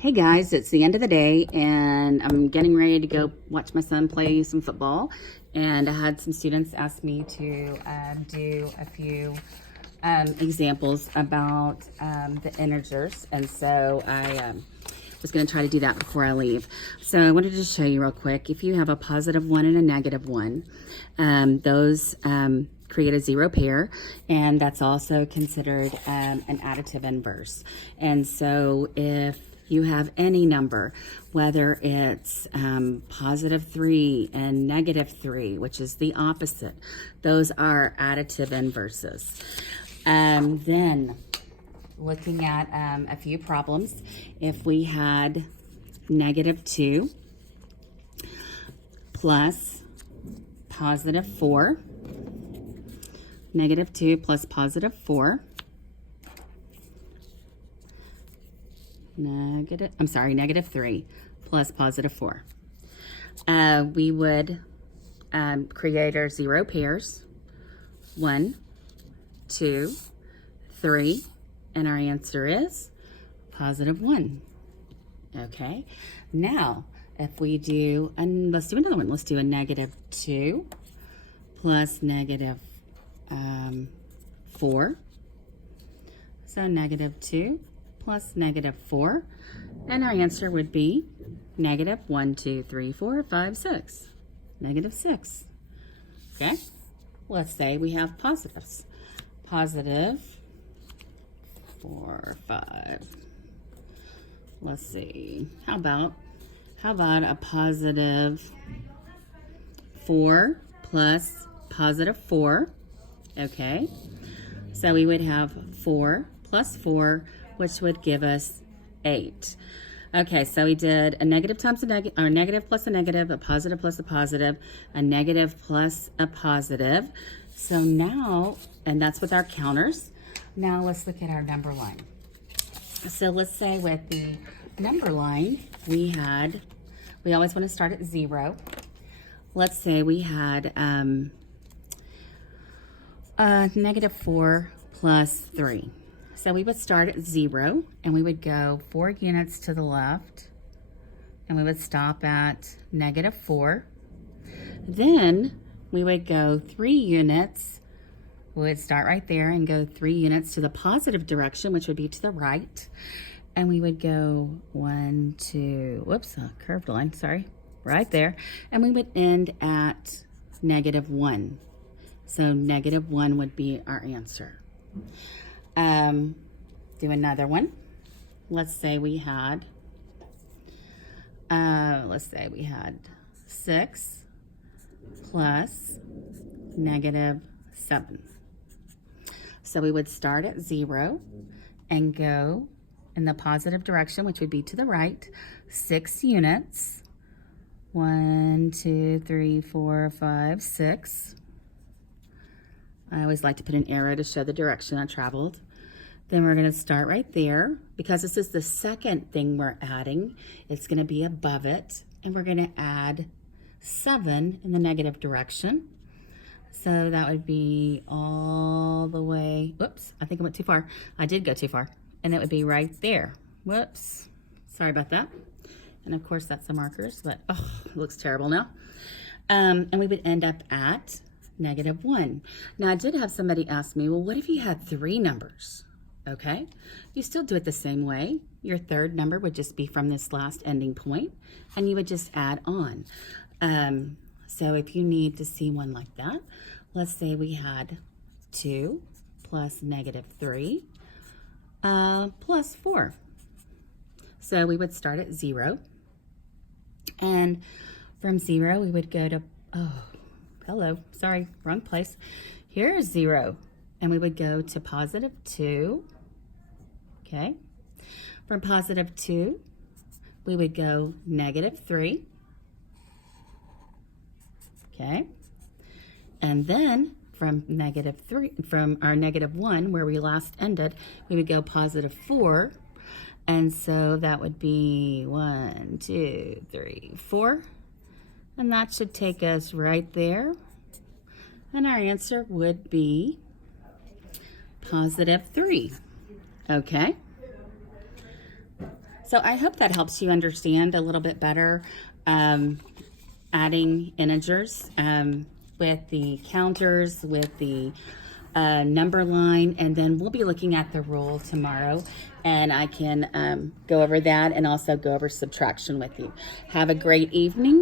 Hey guys, it's the end of the day and I'm getting ready to go watch my son play some football. And I had some students ask me to do a few examples about the integers. And so I was going to try to do that before I leave. So I wanted to show you real quick. If you have a +1 and a -1, those create a zero pair, and that's also considered an additive inverse. And so if you have any number, whether it's +3 and -3, which is the opposite, those are additive inverses. Then looking at a few problems, if we had -2 plus +4, -2 plus +4, -3 plus +4. We would create our zero pairs, 1, 2, 3, and our answer is +1. Okay, now if we do, and let's do another one. Let's do a -2 plus -4. So -2 plus -4, and our answer would be -1, 2, 3, 4, 5, 6. -6. Okay, let's say we have positives. +4, 5. Let's see. How about a +4 plus +4? Okay, so we would have 4 plus 4, which would give us 8. Okay, so we did a negative times a negative, or a negative plus a negative, a positive plus a positive, a negative plus a positive. So now, and that's with our counters. Now let's look at our number line. So let's say with the number line, we always want to start at 0. Let's say we had -4 plus 3. So we would start at 0 and we would go 4 units to the left and we would stop at -4. Then we would go 3 units. We would start right there and go 3 units to the positive direction, which would be to the right. And we would go 1, 2, whoops, a curved line, sorry, right there. And we would end at -1. So -1 would be our answer. Do another one. Let's say we had 6 plus -7. So we would start at 0 and go in the positive direction, which would be to the right, 6 units. 1, 2, 3, 4, 5, 6. I always like to put an arrow to show the direction I traveled. Then we're going to start right there. Because this is the second thing we're adding, it's going to be above it. And we're going to add 7 in the negative direction. So that would be all the way, whoops, I think I went too far. I did go too far. And it would be right there. Whoops, sorry about that. And of course that's the markers, but it looks terrible now. And we would end up at -1. Now I did have somebody ask me, well, what if you had 3 numbers? Okay, you still do it the same way. Your third number would just be from this last ending point, and you would just add on. So if you need to see one like that, let's say we had 2 plus -3 plus 4. So we would start at 0, and from 0 we would go to, hello, sorry, wrong place. Here's 0, and we would go to +2. Okay, from +2 we would go -3. Okay, and then from -3, from our -1 where we last ended, we would go +4, and so that would be 1, 2, 3, 4, and that should take us right there, and our answer would be +3. Okay, So I hope that helps you understand a little bit better adding integers with the counters, with the number line, and then we'll be looking at the rule tomorrow, and I can go over that and also go over subtraction with you. Have a great evening.